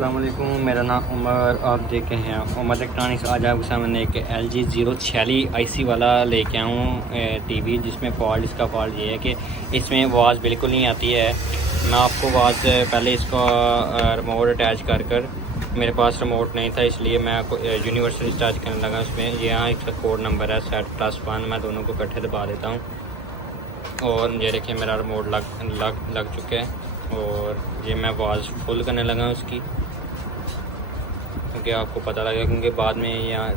अस्सलाम वालेकुम, मेरा नाम उमर, आप देख रहे हैं उमर इलेक्ट्रॉनिक्स। आज आपके सामने एक LG 046 IC वाला लेके आया हूँ टीवी, जिसमें फॉल्ट इसका फॉल्ट ये है कि इसमें आवाज़ बिल्कुल नहीं आती है। मैं आपको आवाज़ पहले इसका रिमोट अटैच कर मेरे पास रिमोट नहीं था, इसलिए मैं यूनिवर्सल चार्ज करने लगा। उसमें यहाँ इसका कोड नंबर है SET+1, मैं दोनों को इकट्ठे दबा देता हूँ और ये देखिए मेरा रिमोट लग चुके हैं। और ये मैं आवाज़ फुल करने लगा उसकी, क्योंकि आपको पता लगेगा, क्योंकि बाद में यहाँ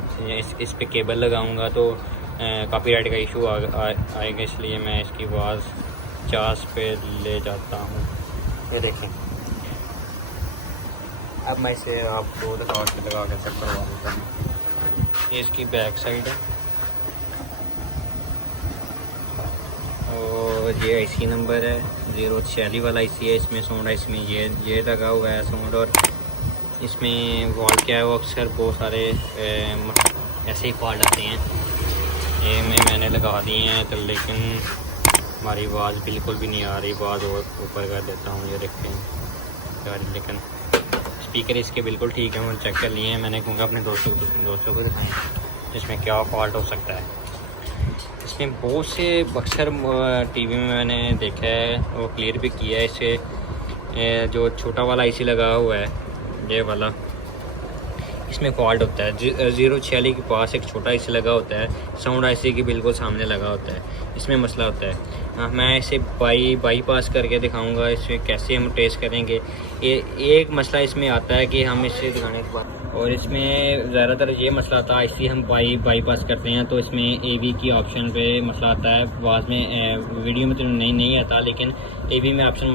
इस पे केबल लगाऊंगा तो कॉपीराइट का इशू आएगा, इसलिए मैं इसकी आवाज़ 50 पे ले जाता हूँ। ये देखें, अब मैं इसे आपको लगा के चेक करवा देता हूँ। ये इसकी बैक साइड है और ये IC नंबर है 046 वाला IC है। इसमें साउंड है, इसमें ये लगा हुआ है साउंड। और इसमें फॉल्ट क्या है, वो अक्सर बहुत सारे ऐसे ही फॉल्ट आते हैं। ये मैंने लगा दिए हैं तो, लेकिन हमारी आवाज़ बिल्कुल भी नहीं आ रही। आवाज़ और ऊपर कर देता हूँ, ये देखते हैं। लेकिन स्पीकर इसके बिल्कुल ठीक है, मैंने चेक कर लिए हैं। मैंने कहूँगा अपने दोस्तों को दिखाएँ इसमें क्या फॉल्ट हो सकता है। इसमें बहुत से अक्सर टीवी में मैंने देखा है, वो क्लियर भी किया है। इससे जो छोटा वाला IC लगा हुआ है, ये वाला, इसमें फॉल्ट होता है। 046 के पास एक छोटा IC लगा होता है, साउंड IC के बिल्कुल सामने लगा होता है, इसमें मसला होता है। मैं इसे बाईपास करके दिखाऊंगा, इसमें कैसे हम टेस्ट करेंगे। एक मसला इसमें आता है कि हम इसे दिखाने के बाद, और इसमें ज़्यादातर ये मसला आता है, IC हम बाईपास करते हैं तो इसमें AV की ऑप्शन पे मसला आता है। आवाज़ में वीडियो में तो नहीं आता, लेकिन AV में ऑप्शन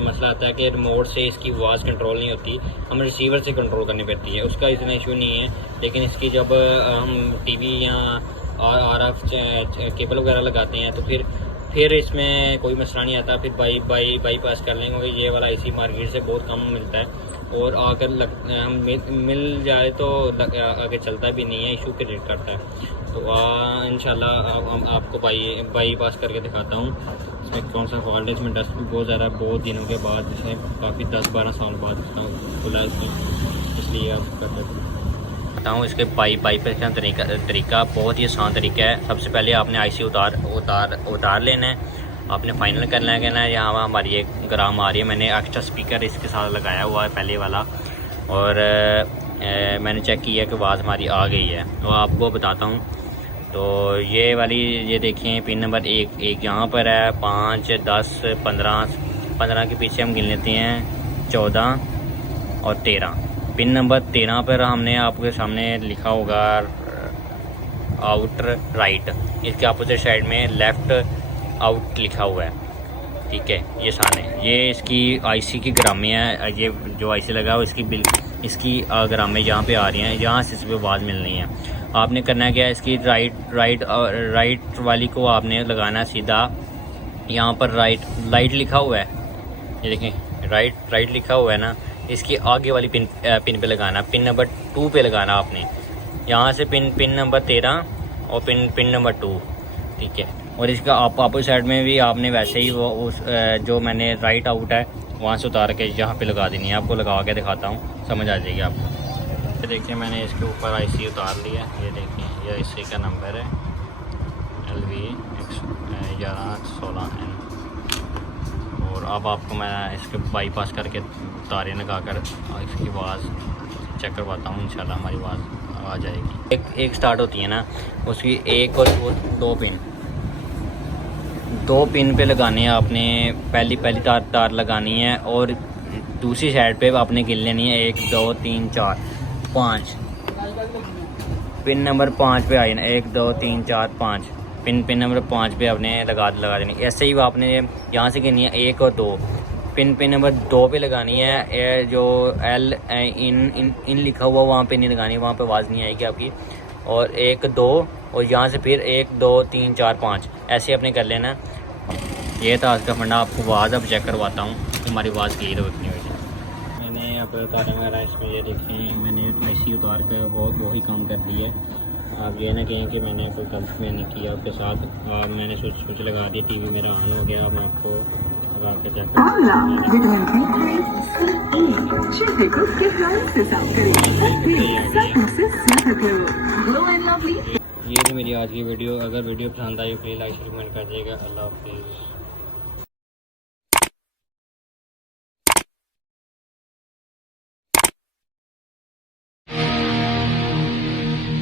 मसला आता है कि रिमोट से इसकी आवाज़ कंट्रोल नहीं होती, हम रिसीवर से कंट्रोल करनी पड़ती है। उसका इतना इशू नहीं है, लेकिन इसकी जब हम TV या RF केबल वगैरह लगाते हैं तो फिर इसमें कोई मसला नहीं आता। फिर बाईपास कर लेंगे। ये वाला IC मार्केट से बहुत कम मिलता है, और आकर हम मिल जाए तो आगे चलता भी नहीं है, इशू क्रिएट करता है। तो इंशाल्लाह आपको बाईपास करके दिखाता हूँ इसमें कौन सा फॉल्ट है। इसमें डस्ट भी बहुत ज़्यादा, बहुत दिनों के बाद, जैसे काफ़ी 10-12 साल बाद खुला है इसमें, इसलिए आप कर लेते हैं। बताऊँ इसके बाईपास का तरीका बहुत ही आसान तरीका है। सबसे पहले आपने IC उतार लेना है, आपने फाइनल करना है। यहाँ हमारी एक ग्राम आ रही है, मैंने एक्स्ट्रा स्पीकर इसके साथ लगाया हुआ है पहले वाला, और मैंने चेक किया कि आवाज़ हमारी आ गई है। तो आपको बताता हूँ, तो ये वाली, ये देखिए पिन नंबर एक यहाँ पर है, 5, 10, 15 के पीछे हम गिन लेते हैं, 14 और 13। पिन नंबर 13 पर हमने आपके सामने लिखा होगा आउटर राइट, इसके अपोजिट साइड में लेफ़्ट आउट लिखा हुआ है, ठीक है। ये सामने ये इसकी IC की ग्रामें है, ये जो IC लगा हुआ इसकी ग्रामें यहाँ पे आ रही हैं, यहाँ से इस पर आवाज़ मिलनी है। आपने करना क्या है, इसकी राइट वाली को आपने लगाना सीधा, यहाँ पर राइट लिखा हुआ है, ये देखें राइट लिखा हुआ है ना, इसकी आगे वाली पिन पे लगाना, पिन नंबर 2 पे लगाना आपने। यहाँ से पिन नंबर 13 और पिन नंबर 2, ठीक है। और इसका अपोजिट साइड में भी आपने वैसे ही वो उस जो मैंने राइट आउट है वहाँ से उतार के यहाँ पे लगा देनी है। आपको लगा के दिखाता हूँ, समझ आ जाएगी आपको। ये देखिए मैंने इसके ऊपर IC उतार लिया, ये देखिए ये IC का नंबर है LV 1116N। और अब आपको मैं इसके बाईपास करके तारे लगा कर इसकी आवाज़ चेक करवाता हूँ। इंशाल्लाह हमारी आवाज़ आ जाएगी। एक स्टार्ट होती है ना, उसकी एक और 2 पिन पे लगाने हैं आपने। पहली तार लगानी है, और दूसरी साइड पे आपने गिन लेनी है 1, 2, 3, 4, 5। पिन नंबर 5 पे आई ना, 1, 2, 3, 4, 5। पिन नंबर 5 पे आपने लगा देनी। ऐसे ही आपने यहाँ से गिनी है 1 और 2। पिन नंबर 2 पे लगानी है, जो L इन लिखा हुआ वहाँ पे नहीं लगानी, वहाँ पे आवाज़ नहीं आएगी आपकी। और 1, 2 और यहाँ से फिर 1, 2, 3, 4, 5 ऐसे आपने कर लेना। ये था आज का फंडा। आपको आवाज़ अब चेक करवाता हूँ, हमारी आवाज़ क्लियर होती है। मैंने अपना उतारा मेरा, इसमें ये देखिए मैंने IC उतार कर वो ही काम कर दिया। आप ये ना कहें कि मैंने कोई गलती मैंने किया आपके साथ। मैंने स्विच लगा दी, TV मेरा ऑन हो गया। मैं आपको लगा के चेक से साफ करें, सबसे ज्यादा ग्लो एंड लवली। ये थी मेरी आज की वीडियो। अगर वीडियो पसंद I please like share comment कर दिएगा। अल्लाह हाफिज़।